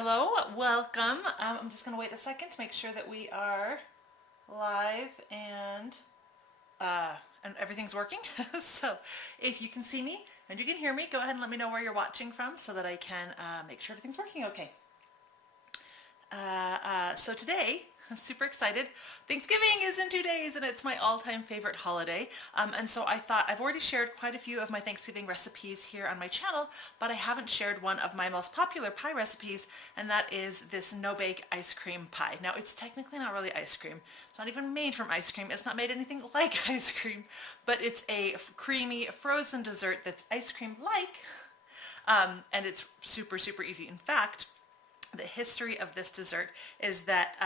Hello, welcome. I'm just going to wait a second to make sure that we are live and everything's working. So if you can see me and you can hear me, go ahead and let me know where you're watching from so that I can make sure everything's working okay. So today, I'm super excited. Thanksgiving is in 2 days and it's my all-time favorite holiday. And so I thought I've already shared quite a few of my Thanksgiving recipes here on my channel, but I haven't shared one of my most popular pie recipes, and that is this no-bake ice cream pie. Now, it's technically not really ice cream. It's not even made from ice cream. It's not made anything like ice cream, but it's a creamy frozen dessert that's ice cream-like, and it's super, super easy. In fact, the history of this dessert is that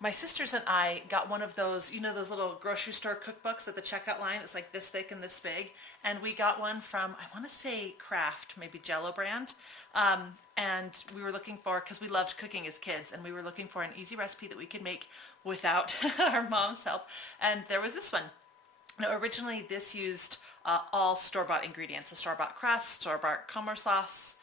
my sisters and I got one of those, you know, those little grocery store cookbooks at the checkout line. It's like this thick and this big. And we got one from, I want to say Kraft, maybe Jell-O brand. And we were looking for, because we loved cooking as kids, and we were looking for an easy recipe that we could make without our mom's help. And there was this one. Now, originally this used all store-bought ingredients, a store-bought crust, store-bought commerce sauce,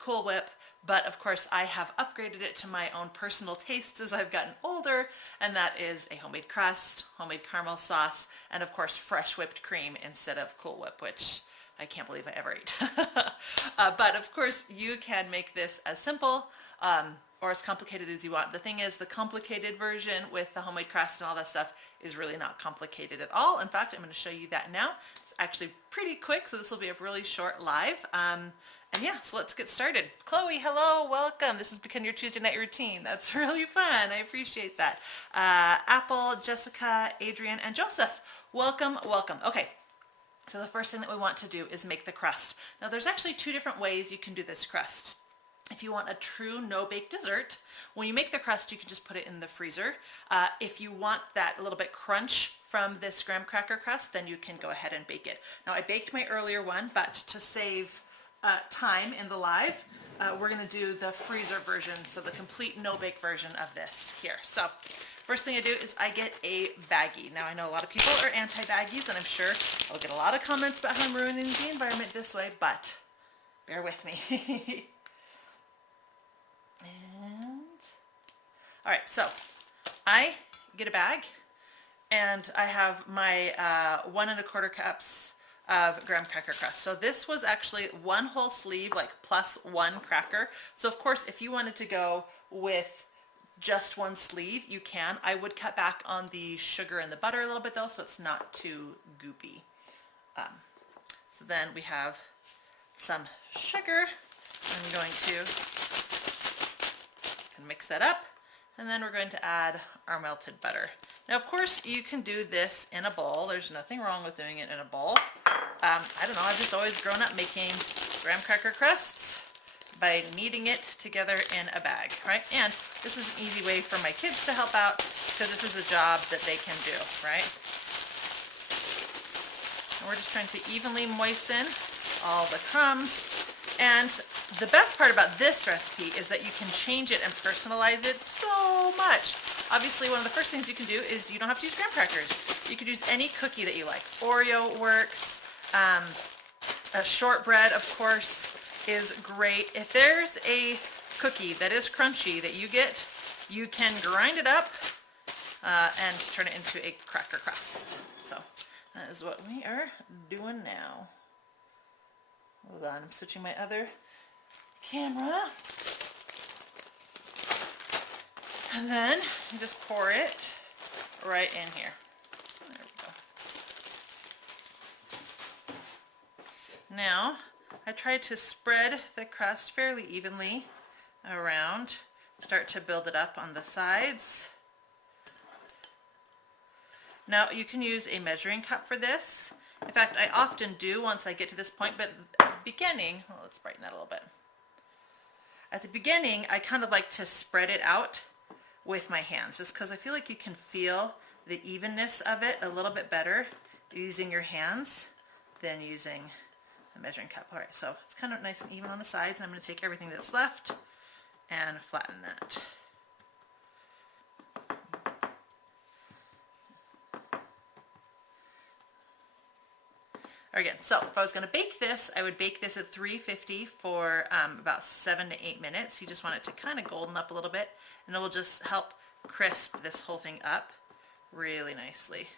Cool Whip, but of course I have upgraded it to my own personal tastes as I've gotten older, and that is a homemade crust, homemade caramel sauce, and of course fresh whipped cream instead of Cool Whip, which I can't believe I ever ate. But of course you can make this as simple or as complicated as you want. The thing is, the complicated version with the homemade crust and all that stuff is really not complicated at all. In fact, I'm going to show you that now. It's actually pretty quick, so this will be a really short live. And yeah, so let's get started. Chloe, hello, welcome. This has become your Tuesday night routine. That's really fun. I appreciate that. Apple, Jessica, Adrian, and Joseph, welcome, welcome. Okay, so the first thing that we want to do is make the crust. Now, there's actually two different ways you can do this crust. If you want a true no-bake dessert, when you make the crust, you can just put it in the freezer. If you want that little bit crunch from this graham cracker crust, then you can go ahead and bake it. Now, I baked my earlier one, but to save time in the live, we're going to do the freezer version, so the complete no-bake version of this here. So first thing I do is I get a baggie. Now, I know a lot of people are anti-baggies, and I'm sure I'll get a lot of comments about how I'm ruining the environment this way, but bear with me. And all right, so I get a bag, and I have my 1 1/4 cups of graham cracker crust. So this was actually one whole sleeve, like plus one cracker. So of course, if you wanted to go with just one sleeve, you can. I would cut back on the sugar and the butter a little bit though, so it's not too goopy. So then we have some sugar. I'm going to mix that up, and then we're going to add our melted butter. Now, of course, you can do this in a bowl. There's nothing wrong with doing it in a bowl. I don't know, I've just always grown up making graham cracker crusts by kneading it together in a bag, right? And this is an easy way for my kids to help out, because this is a job that they can do, right? And we're just trying to evenly moisten all the crumbs. And the best part about this recipe is that you can change it and personalize it so much. Obviously, one of the first things you can do is you don't have to use graham crackers. You could use any cookie that you like. Oreo works. A shortbread, of course, is great. If there's a cookie that is crunchy that you get, you can grind it up and turn it into a cracker crust. So that is what we are doing now. Hold on, I'm switching my other camera. And then you just pour it right in here. There we go. Now, I try to spread the crust fairly evenly around. Start to build it up on the sides. Now, you can use a measuring cup for this. In fact, I often do once I get to this point, but at the beginning, well, let's brighten that a little bit. At the beginning, I kind of like to spread it out with my hands, just because I feel like you can feel the evenness of it a little bit better using your hands than using a measuring cup. All right, so it's kind of nice and even on the sides, and I'm going to take everything that's left and flatten that. Or again, so if I was going to bake this, I would bake this at 350 for about 7 to 8 minutes. You just want it to kind of golden up a little bit, and it will just help crisp this whole thing up really nicely.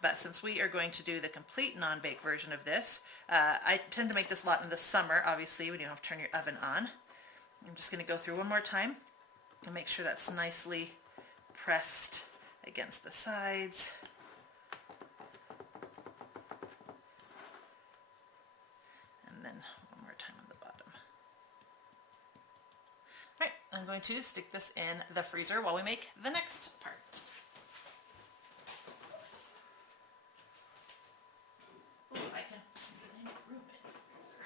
But since we are going to do the complete non-bake version of this, I tend to make this a lot in the summer, obviously, when you don't have to turn your oven on. I'm just going to go through one more time and make sure that's nicely pressed against the sides. And then one more time on the bottom. All right, I'm going to stick this in the freezer while we make the next part. Ooh, I can get any room in the freezer.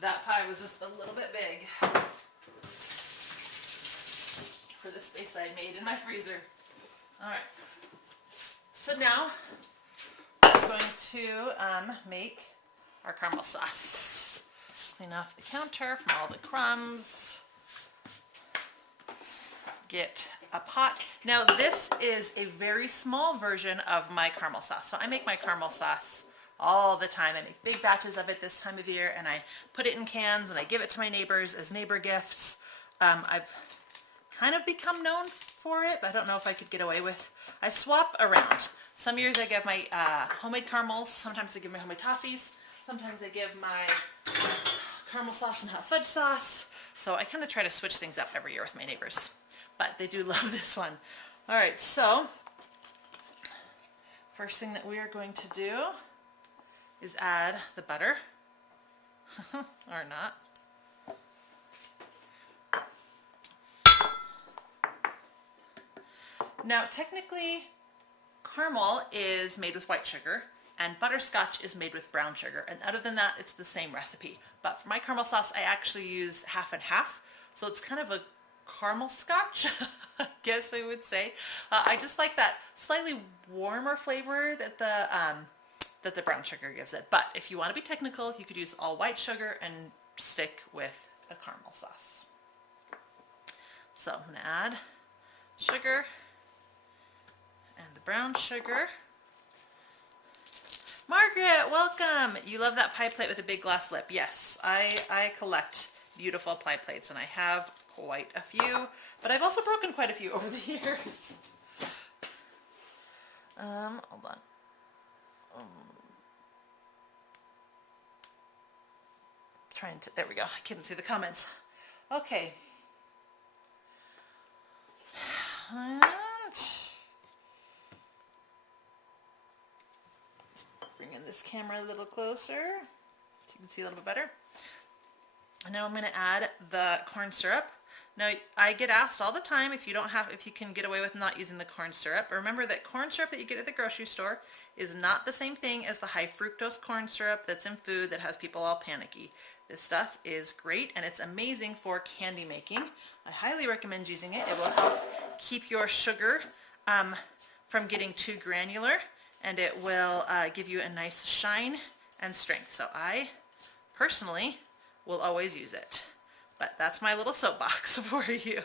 That pie was just a little bit big for the space I made in my freezer. All right, so now we're going to make our caramel sauce. Clean off the counter from all the crumbs. Get a pot. Now this is a very small version of my caramel sauce. So I make my caramel sauce all the time. I make big batches of it this time of year, and I put it in cans and I give it to my neighbors as neighbor gifts. I've kind of become known for it, but I don't know if I could get away with. I swap around. Some years I give my homemade caramels, sometimes I give my homemade toffees, sometimes I give my caramel sauce and hot fudge sauce. So I kind of try to switch things up every year with my neighbors, but they do love this one. All right, so first thing that we are going to do is add the butter, or not. Now technically caramel is made with white sugar and butterscotch is made with brown sugar, and other than that it's the same recipe. But for my caramel sauce I actually use half and half, so it's kind of a caramel scotch, I guess I would say. I just like that slightly warmer flavor that the brown sugar gives it. But if you want to be technical, you could use all white sugar and stick with a caramel sauce. So I'm going to add sugar and the brown sugar. Margaret, welcome! You love that pie plate with a big glass lip. Yes, I collect beautiful pie plates, and I have quite a few, but I've also broken quite a few over the years. Hold on. Trying to, there we go. I couldn't see the comments. Okay. Bring in this camera a little closer so you can see a little bit better. And now I'm going to add the corn syrup. Now I get asked all the time if you can get away with not using the corn syrup. Remember that corn syrup that you get at the grocery store is not the same thing as the high fructose corn syrup that's in food that has people all panicky. This stuff is great and it's amazing for candy making. I highly recommend using it. It will help keep your sugar from getting too granular, and it will give you a nice shine and strength. So I personally will always use it. But that's my little soapbox for you.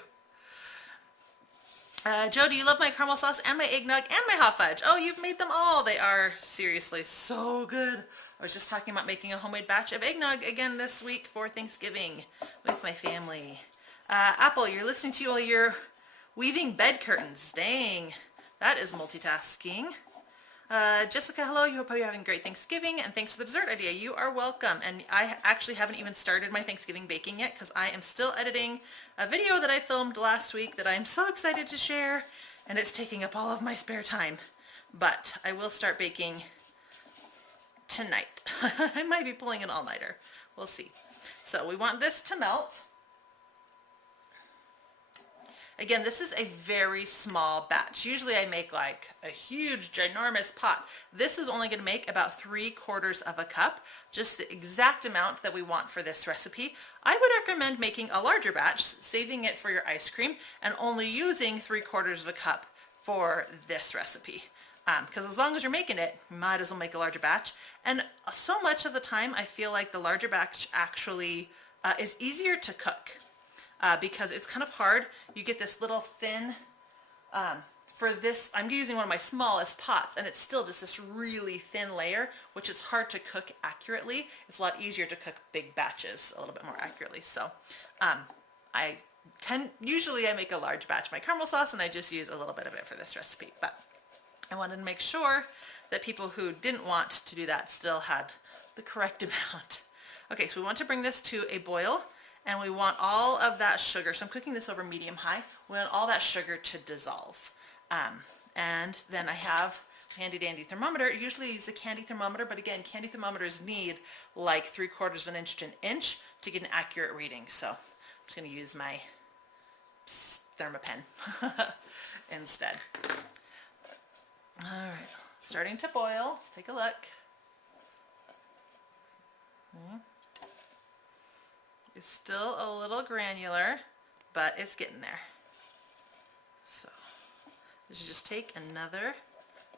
Joe, do you love my caramel sauce and my eggnog and my hot fudge? Oh, you've made them all. They are seriously so good. I was just talking about making a homemade batch of eggnog again this week for Thanksgiving with my family. Apple, you're listening to you while you're weaving bed curtains. Dang, that is multitasking. Jessica, hello. You hope you're having a great Thanksgiving, and thanks for the dessert idea. You are welcome. And I actually haven't even started my Thanksgiving baking yet because I am still editing a video that I filmed last week that I'm so excited to share, and it's taking up all of my spare time. But I will start baking tonight. I might be pulling an all-nighter. We'll see. So we want this to melt. Again, this is a very small batch. Usually I make like a huge, ginormous pot. This is only going to make about 3/4 of a cup, just the exact amount that we want for this recipe. I would recommend making a larger batch, saving it for your ice cream, and only using 3/4 of a cup for this recipe. Because as long as you're making it, you might as well make a larger batch. And so much of the time, I feel like the larger batch actually is easier to cook because it's kind of hard. You get this little thin, for this, I'm using one of my smallest pots, and it's still just this really thin layer, which is hard to cook accurately. It's a lot easier to cook big batches a little bit more accurately. So usually I make a large batch of my caramel sauce, and I just use a little bit of it for this recipe. But I wanted to make sure that people who didn't want to do that still had the correct amount. Okay, so we want to bring this to a boil, and we want all of that sugar, so I'm cooking this over medium-high, we want all that sugar to dissolve. And then I have a handy-dandy thermometer. Usually I use a candy thermometer, but again, candy thermometers need like 3/4 of an inch to an inch to get an accurate reading. So I'm just going to use my Thermapen instead. All right, starting to boil. Let's take a look. It's still a little granular, but it's getting there. So this should just take another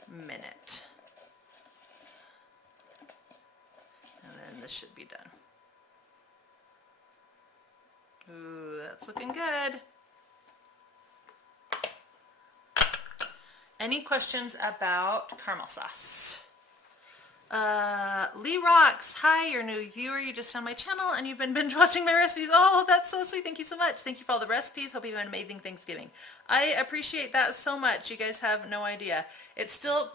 minute. And then this should be done. Ooh, that's looking good. Any questions about caramel sauce? Lee Rocks, hi, you're a new viewer. You just found my channel and you've been binge watching my recipes. Oh, that's so sweet. Thank you so much. Thank you for all the recipes. Hope you have an amazing Thanksgiving. I appreciate that so much. You guys have no idea. It still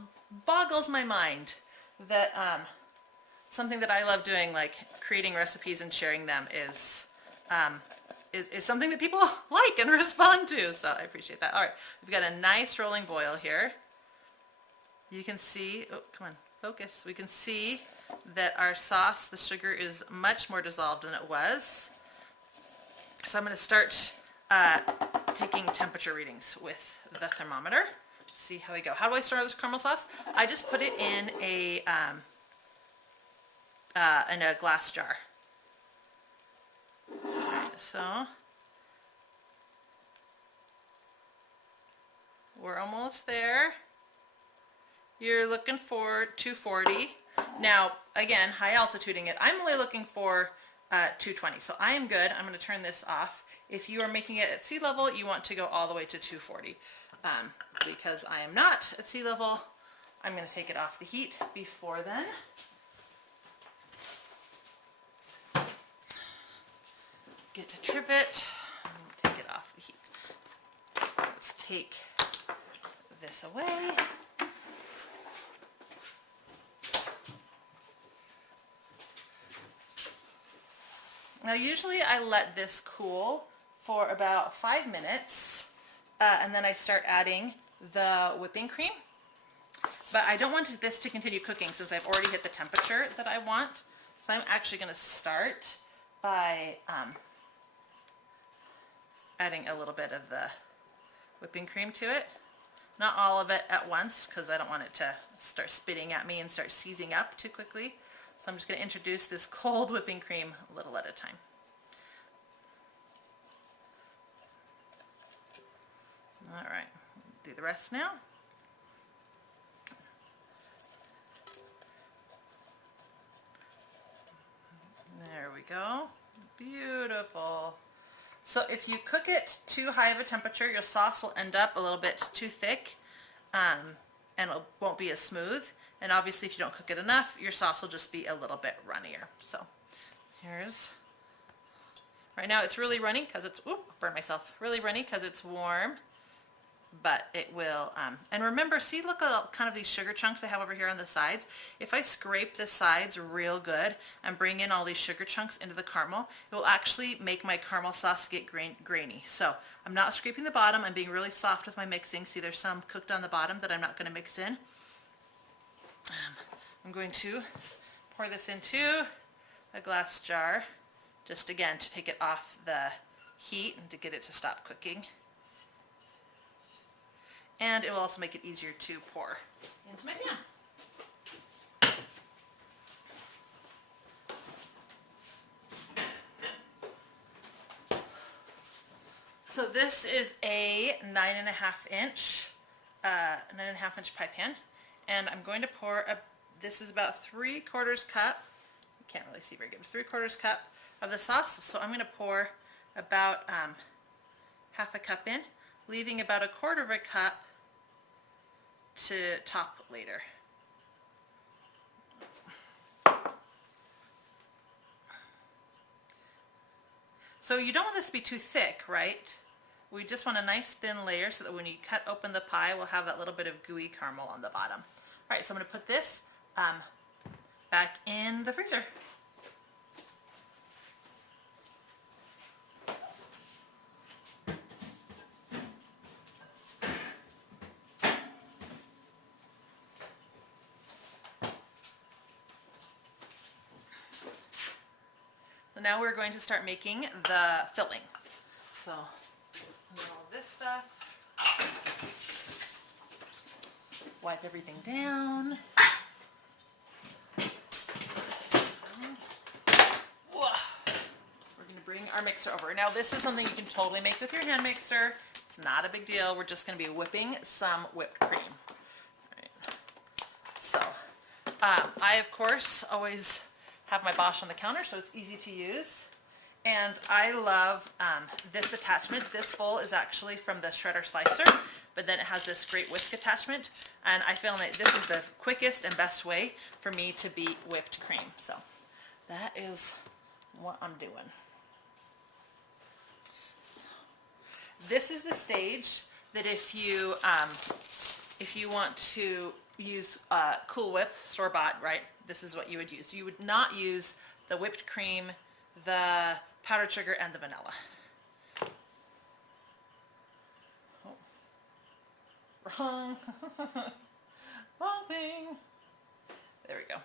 boggles my mind that something that I love doing, like creating recipes and sharing them, is something that people like and respond to. So I appreciate that. All right, we've got a nice rolling boil here. You can see, oh, come on, focus. We can see that our sauce, the sugar, is much more dissolved than it was. So I'm going to start taking temperature readings with the thermometer. See how we go. How do I store this caramel sauce? I just put it in a glass jar. So we're almost there. You're looking for 240. Now, again, high altituding it. I'm only looking for 220, so I am good. I'm going to turn this off. If you are making it at sea level, you want to go all the way to 240. Because I am not at sea level, I'm going to take it off the heat before then. Get a trivet, take it off the heat. Let's take this away. Now usually I let this cool for about 5 minutes and then I start adding the whipping cream. But I don't want this to continue cooking since I've already hit the temperature that I want. So I'm actually going to start by adding a little bit of the whipping cream to it. Not all of it at once because I don't want it to start spitting at me and start seizing up too quickly. So I'm just going to introduce this cold whipping cream a little at a time. All right, do the rest now. There we go. Beautiful. So if you cook it too high of a temperature, your sauce will end up a little bit too thick and it won't be as smooth. And obviously if you don't cook it enough, your sauce will just be a little bit runnier. So here's, right now it's really runny because it's, oop, burn myself, really runny because it's warm. But it will, and remember, see, look at kind of these sugar chunks I have over here on the sides. If I scrape the sides real good and bring in all these sugar chunks into the caramel, it will actually make my caramel sauce get grainy. So I'm not scraping the bottom. I'm being really soft with my mixing. See, there's some cooked on the bottom that I'm not going to mix in. I'm going to pour this into a glass jar, just again to take it off the heat and to get it to stop cooking. And it will also make it easier to pour into my pan. So this is a 9.5 inch pie pan. and I'm going to pour this is about 3/4 cup. You can't really see very good. 3/4 cup of the sauce. So I'm going to pour about half a cup in, leaving about 1/4 cup to top later. So you don't want this to be too thick, right? We just want a nice thin layer so that when you cut open the pie, we'll have that little bit of gooey caramel on the bottom. All right, so I'm going to put this back in the freezer. So now we're going to start making the filling. So all this stuff, wipe everything down. We're going to bring our mixer over. Now this is something you can totally make with your hand mixer. It's not a big deal. We're just going to be whipping some whipped cream. Right. So I of course always have my Bosch on the counter, so it's easy to use. And I love this attachment. This bowl is actually from the shredder slicer, but then it has this great whisk attachment. And I feel like this is the quickest and best way for me to beat whipped cream. So that is what I'm doing. This is the stage that if you want to use Cool Whip, store-bought, right? This is what you would use. You would not use the whipped cream, the powdered sugar, and the vanilla. Oh. Wrong. Wrong thing. There we go.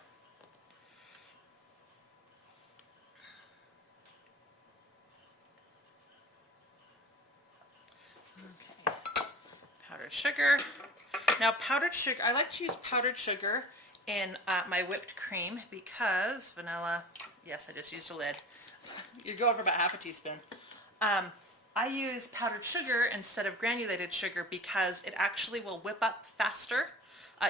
Okay. Powdered sugar. Now powdered sugar, I like to use powdered sugar in my whipped cream because vanilla, yes, I just used a lid. You go over about half a teaspoon. I use powdered sugar instead of granulated sugar because it actually will whip up faster.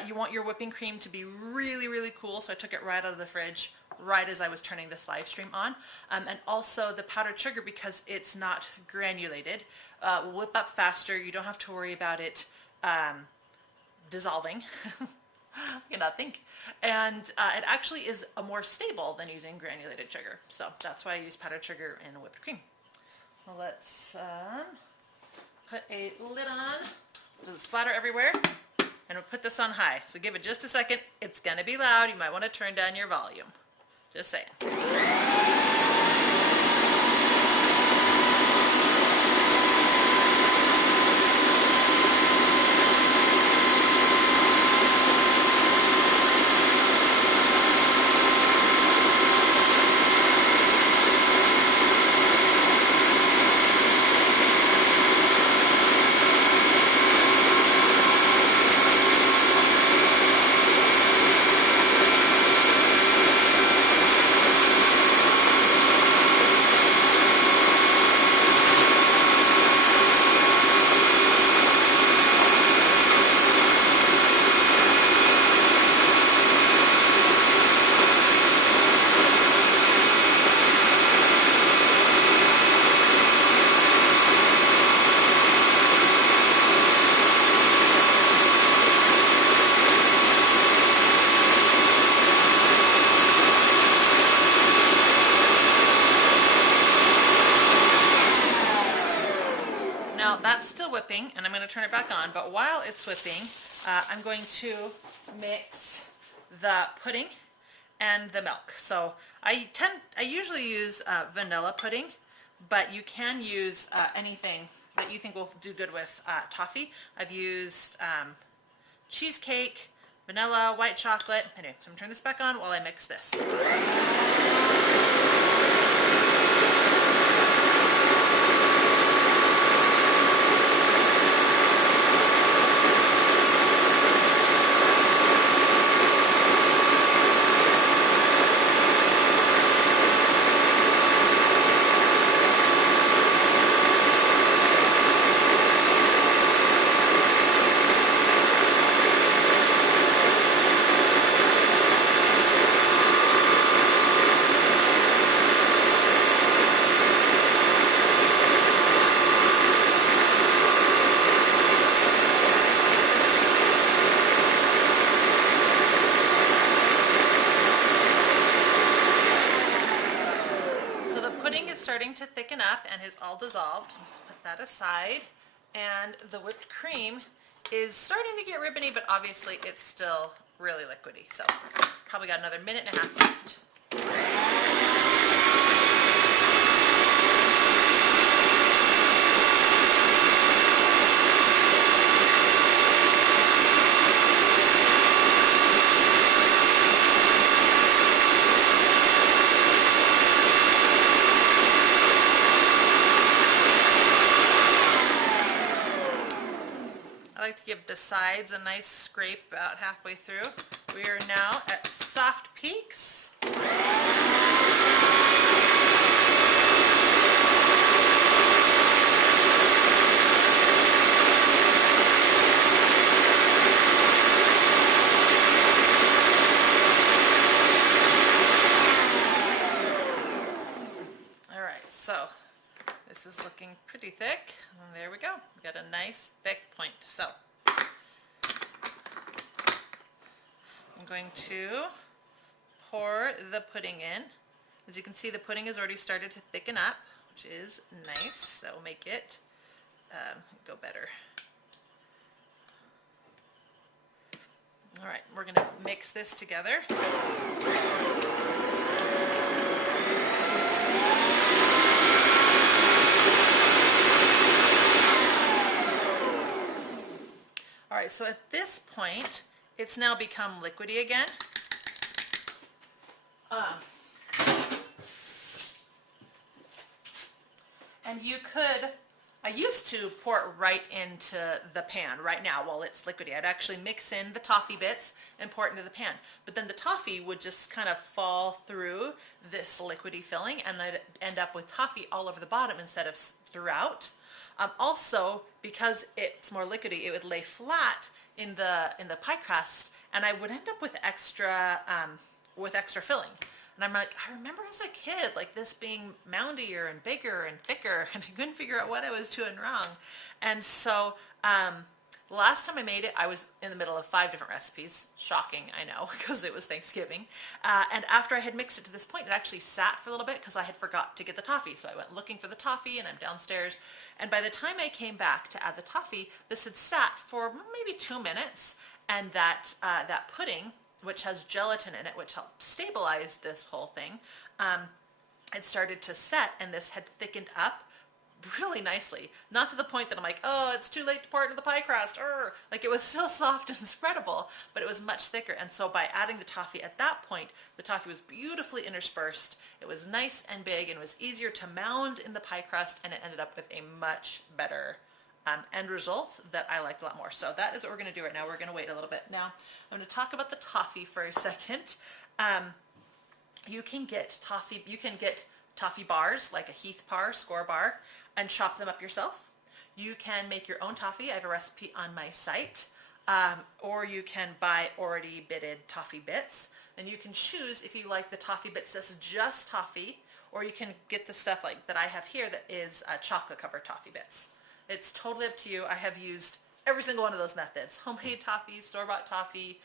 You want your whipping cream to be really, really cool, so I took it right out of the fridge right as I was turning this live stream on. And also the powdered sugar, because it's not granulated, will whip up faster. You don't have to worry about it dissolving. I cannot think. And it actually is more stable than using granulated sugar. So that's why I use powdered sugar in whipped cream. Well, let's put a lid on. Does it splatter everywhere? And we'll put this on high. So give it just a second. It's going to be loud. You might want to turn down your volume. Just saying. Whipping, and I'm going to turn it back on, but while it's whipping, I'm going to mix the pudding and the milk. So I usually use vanilla pudding, but you can use anything that you think will do good with toffee. I've used cheesecake, vanilla, white chocolate. Anyway, so I'm turning this back on while I mix this. is starting to thicken up and is all dissolved. Let's put that aside. And the whipped cream is starting to get ribbony, but obviously it's still really liquidy. So probably got another minute and a half left. I like to give the sides a nice scrape about halfway through. We are now at soft peaks. All right, so this is looking pretty thick. And there we go. We got a nice thick point. So I'm going to pour the pudding in. As you can see, the pudding has already started to thicken up, which is nice. That will make it go better. All right, we're going to mix this together. All right, so at this point, it's now become liquidy again. And you could, I used to pour it right into the pan right now while it's liquidy. I'd actually mix in the toffee bits and pour it into the pan. But then the toffee would just kind of fall through this liquidy filling and I'd end up with toffee all over the bottom instead of throughout. Also, because it's more liquidy, it would lay flat in the pie crust, and I would end up with extra filling. And I'm like, I remember as a kid, like this being moundier and bigger and thicker, and I couldn't figure out what I was doing wrong. And so last time I made it, I was in the middle of 5 different recipes. Shocking, I know, because it was Thanksgiving. And after I had mixed it to this point, it actually sat for a little bit because I had forgot to get the toffee. So I went looking for the toffee, and I'm downstairs. And by the time I came back to add the toffee, this had sat for maybe 2 minutes. And that pudding, which has gelatin in it, which helps stabilize this whole thing, it started to set, and this had thickened up really nicely. Not to the point that I'm like, oh, it's too late to pour it into the pie crust. Like, it was still soft and spreadable, but it was much thicker. And so by adding the toffee at that point, the toffee was beautifully interspersed. It was nice and big, and it was easier to mound in the pie crust, and it ended up with a much better end result that I liked a lot more. So that is what we're going to do right now. We're going to wait a little bit. Now, I'm going to talk about the toffee for a second. You can get toffee bars, like a Heath bar, score bar, and chop them up yourself. You can make your own toffee. I have a recipe on my site. Or you can buy already bitted toffee bits. And you can choose if you like the toffee bits that's just toffee, or you can get the stuff like that I have here that is chocolate covered toffee bits. It's totally up to you. I have used every single one of those methods. Homemade toffee, store-bought toffee,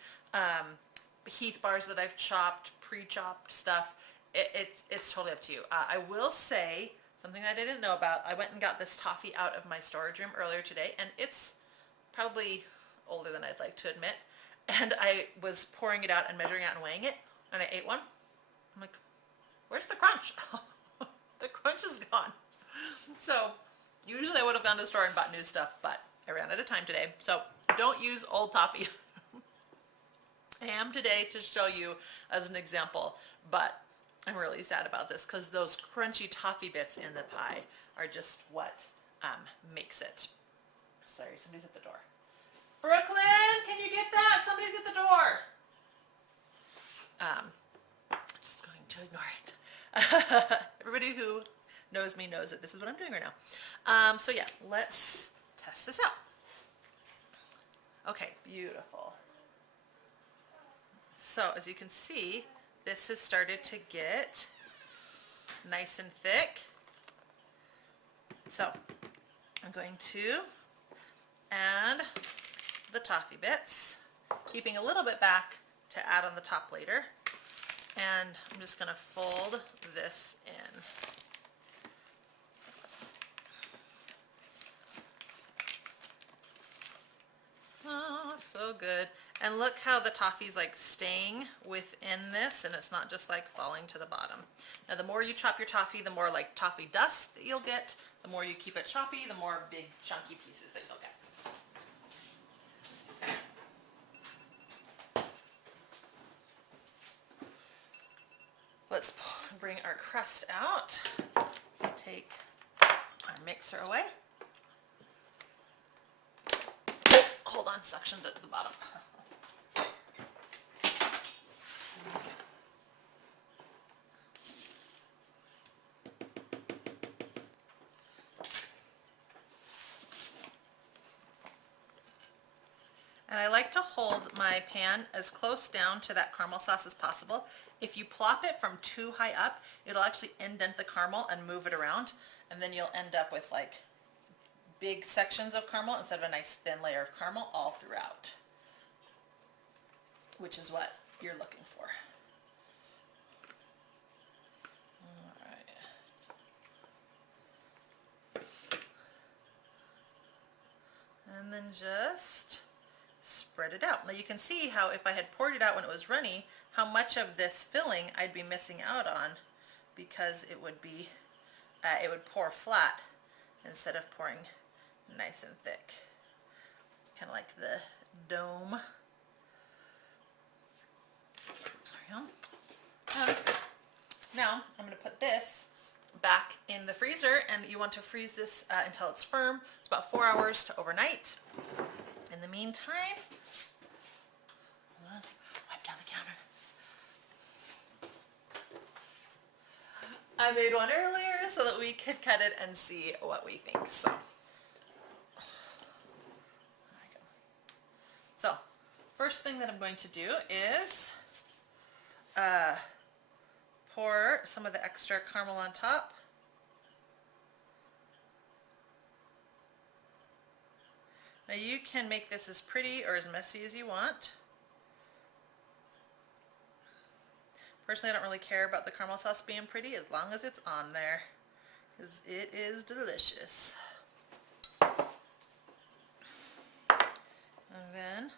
Heath bars that I've chopped, pre-chopped stuff. It's totally up to you. I will say something that I didn't know about. I went and got this toffee out of my storage room earlier today, and it's probably older than I'd like to admit. And I was pouring it out and measuring it and weighing it, and I ate one. I'm like, where's the crunch? The crunch is gone. So usually I would have gone to the store and bought new stuff, but I ran out of time today. So don't use old toffee. I am today to show you as an example, but I'm really sad about this because those crunchy toffee bits in the pie are just what makes it. Sorry, somebody's at the door. Brooklyn, can you get that? Somebody's at the door. Just going to ignore it. Everybody who knows me knows that this is what I'm doing right now. So yeah, let's test this out. Okay, beautiful. So as you can see, this has started to get nice and thick. So I'm going to add the toffee bits, keeping a little bit back to add on the top later. And I'm just going to fold this in. good. And look how the toffee's like staying within this, and it's not just like falling to the bottom. Now the more you chop your toffee, the more like toffee dust that you'll get. The more you keep it choppy, the more big chunky pieces that you'll get. Let's bring our crust out. Let's take our mixer away. Oh, hold on, suctioned it to the bottom. And I like to hold my pan as close down to that caramel sauce as possible. If you plop it from too high up, it'll actually indent the caramel and move it around, and then you'll end up with like big sections of caramel instead of a nice thin layer of caramel all throughout, which is what you're looking for. All right. And then just spread it out. Now you can see how if I had poured it out when it was runny, how much of this filling I'd be missing out on, because it would be, it would pour flat instead of pouring nice and thick, kind of like the dome. There we go. Now I'm going to put this back in the freezer, and you want to freeze this until it's firm. It's about 4 hours to overnight. In the meantime, wipe down the counter. I made one earlier so that we could cut it and see what we think. So, there we go. So, first thing that I'm going to do is pour some of the extra caramel on top. Now you can make this as pretty or as messy as you want. Personally, I don't really care about the caramel sauce being pretty as long as it's on there, because it is delicious. And then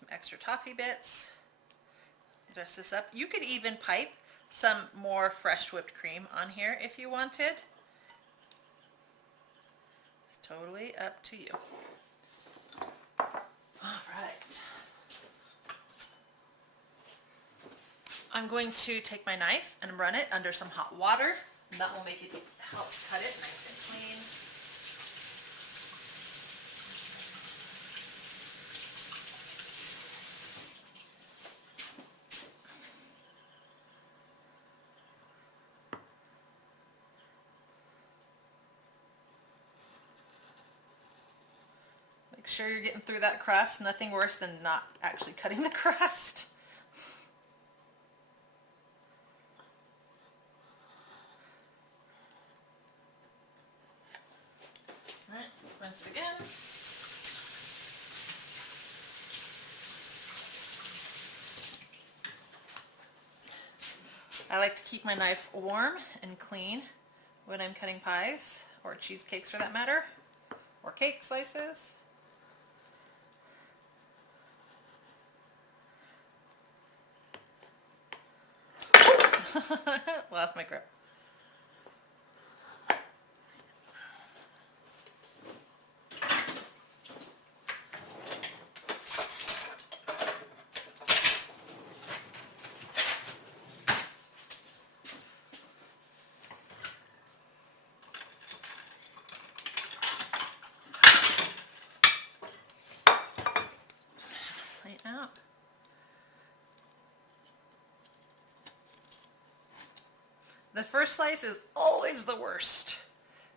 some extra toffee bits. Dress this up. You could even pipe some more fresh whipped cream on here if you wanted. It's totally up to you. All right. I'm going to take my knife and run it under some hot water, and that will make it help cut it nice and clean. Make sure you're getting through that crust. Nothing worse than not actually cutting the crust. Alright, rinse it again. I like to keep my knife warm and clean when I'm cutting pies, or cheesecakes for that matter, or cake slices. Lost my grip. Plate out. The first slice is always the worst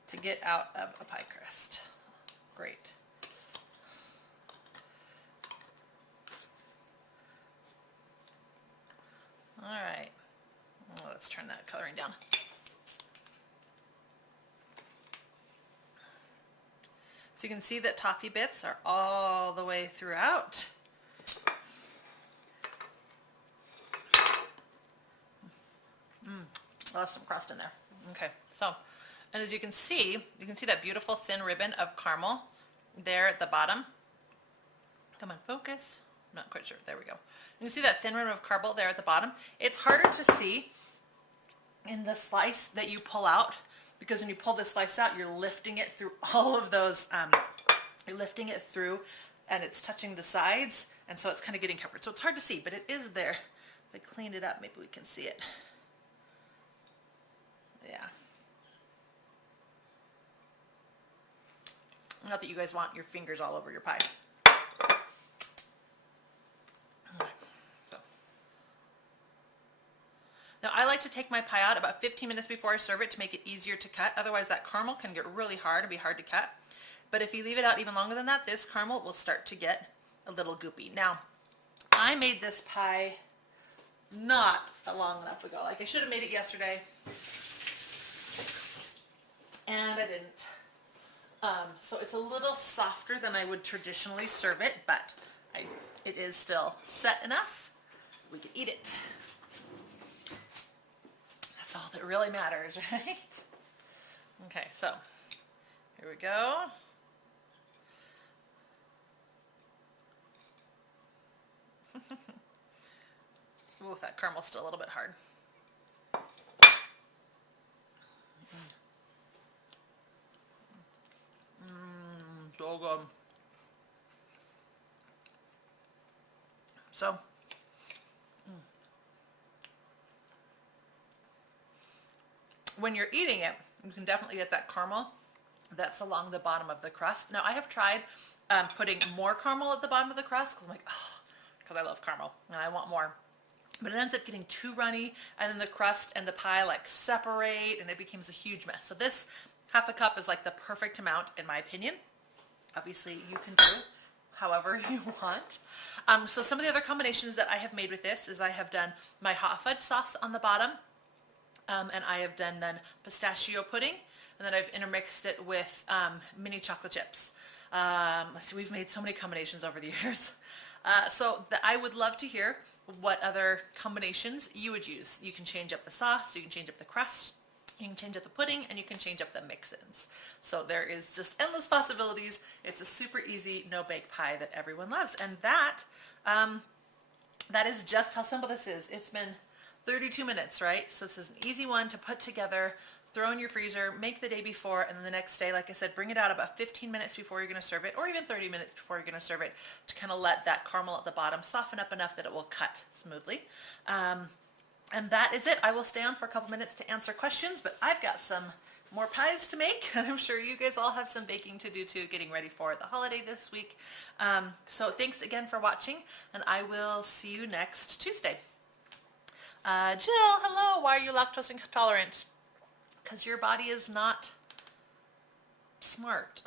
to get out of a pie crust. Great. All right, well, let's turn that coloring down. So you can see that toffee bits are all the way throughout. I'll have some crust in there. Okay, so, and as you can see that beautiful thin ribbon of caramel there at the bottom. Come on, focus. Not quite sure. There we go. You can see that thin rim of caramel there at the bottom. It's harder to see in the slice that you pull out, because when you pull this slice out, you're lifting it through all of those, you're lifting it through and it's touching the sides, and so it's kind of getting covered. So it's hard to see, but it is there. If I clean it up, maybe we can see it. Yeah. Not that you guys want your fingers all over your pie. So. Now I like to take my pie out about 15 minutes before I serve it to make it easier to cut. Otherwise that caramel can get really hard and be hard to cut. But if you leave it out even longer than that, this caramel will start to get a little goopy. Now, I made this pie not long enough ago. Like, I should have made it yesterday, and I didn't. So it's a little softer than I would traditionally serve it, but it is still set enough. We can eat it. That's all that really matters, right? Okay, so here we go. Ooh, that caramel's still a little bit hard. So good. So, when you're eating it, you can definitely get that caramel that's along the bottom of the crust. Now, I have tried putting more caramel at the bottom of the crust, because I'm like, oh, because I love caramel and I want more. But it ends up getting too runny, and then the crust and the pie like separate, and it becomes a huge mess. So this half a cup is like the perfect amount in my opinion. Obviously you can do however you want. So some of the other combinations that I have made with this is I have done my hot fudge sauce on the bottom, and I have done then pistachio pudding, and then I've intermixed it with mini chocolate chips. Let's see, we've made so many combinations over the years. I would love to hear what other combinations you would use. You can change up the sauce, you can change up the crust, you can change up the pudding, and you can change up the mix-ins. So there is just endless possibilities. It's a super easy no-bake pie that everyone loves. And that is just how simple this is. It's been 32 minutes, right? So this is an easy one to put together, throw in your freezer, make the day before, and then the next day, like I said, bring it out about 15 minutes before you're going to serve it, or even 30 minutes before you're going to serve it, to kind of let that caramel at the bottom soften up enough that it will cut smoothly. And that is it. I will stay on for a couple minutes to answer questions, but I've got some more pies to make, and I'm sure you guys all have some baking to do too, getting ready for the holiday this week. So thanks again for watching, and I will see you next Tuesday. Jill, hello. Why are you lactose intolerant? Because your body is not smart.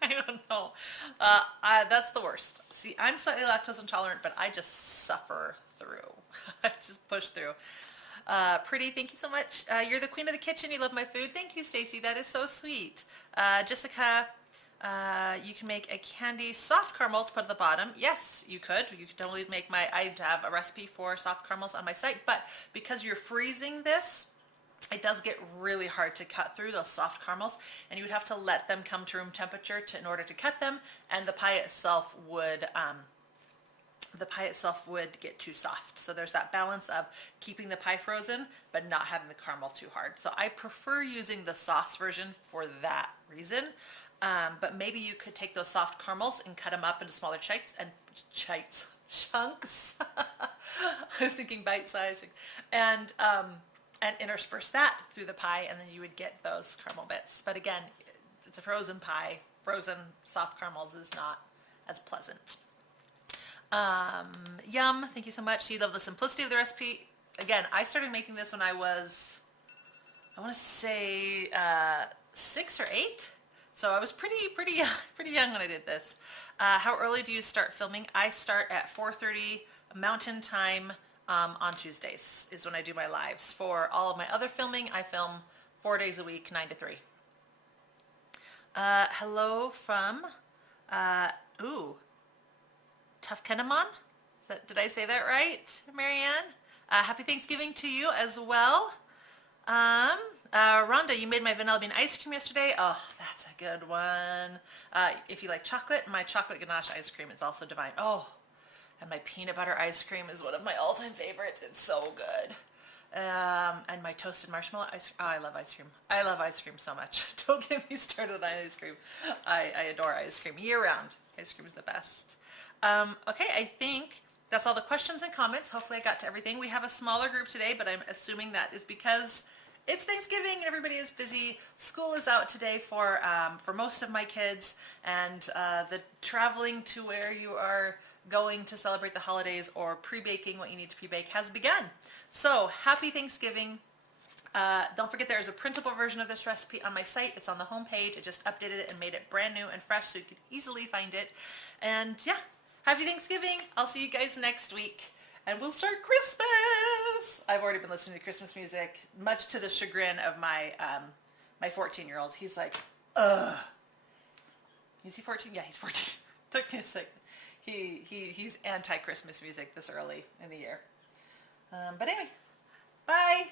I don't know. That's the worst. See, I'm slightly lactose intolerant, but I just suffer through. I just push through. Pretty, thank you so much. You're the queen of the kitchen. You love my food. Thank you, Stacy. That is so sweet. Jessica, you can make a candy soft caramel to put at the bottom. Yes, you could. You could totally make I have a recipe for soft caramels on my site, but because you're freezing this, it does get really hard to cut through those soft caramels, and you would have to let them come to room temperature in order to cut them, and the pie itself would get too soft. So there's that balance of keeping the pie frozen but not having the caramel too hard. So I prefer using the sauce version for that reason. But maybe you could take those soft caramels and cut them up into smaller chunks. I was thinking bite size, and intersperse that through the pie, and then you would get those caramel bits. But again, it's a frozen pie. Frozen soft caramels is not as pleasant. Yum, thank you so much. You love the simplicity of the recipe. Again, I started making this when I was, I want to say 6 or 8. So I was pretty young when I did this. How early do you start filming? I start at 4:30 Mountain Time on Tuesdays is when I do my lives. For all of my other filming, I film 4 days a week, 9 to 3. Hello from, Tufkenamon? Did I say that right, Marianne? Happy Thanksgiving to you as well. Rhonda, you made my vanilla bean ice cream yesterday. Oh, that's a good one. If you like chocolate, my chocolate ganache ice cream is also divine. Oh, And my peanut butter ice cream is one of my all-time favorites. It's so good. And my toasted marshmallow ice cream. Oh, I love ice cream. I love ice cream so much. Don't get me started on ice cream. I adore ice cream year round. Ice cream is the best. Okay, I think that's all the questions and comments. Hopefully I got to everything. We have a smaller group today, but I'm assuming that is because it's Thanksgiving and everybody is busy. School is out today for most of my kids, and the traveling to where you are going to celebrate the holidays or pre-baking what you need to pre-bake has begun. So happy Thanksgiving. Don't forget there is a printable version of this recipe on my site. It's on the home page. I just updated it and made it brand new and fresh so you can easily find it. And yeah, happy Thanksgiving. I'll see you guys next week. And we'll start Christmas. I've already been listening to Christmas music, much to the chagrin of my my 14-year-old. He's like, ugh. Is he 14? Yeah, he's 14. Took me a second. He's anti-Christmas music this early in the year. But anyway, bye.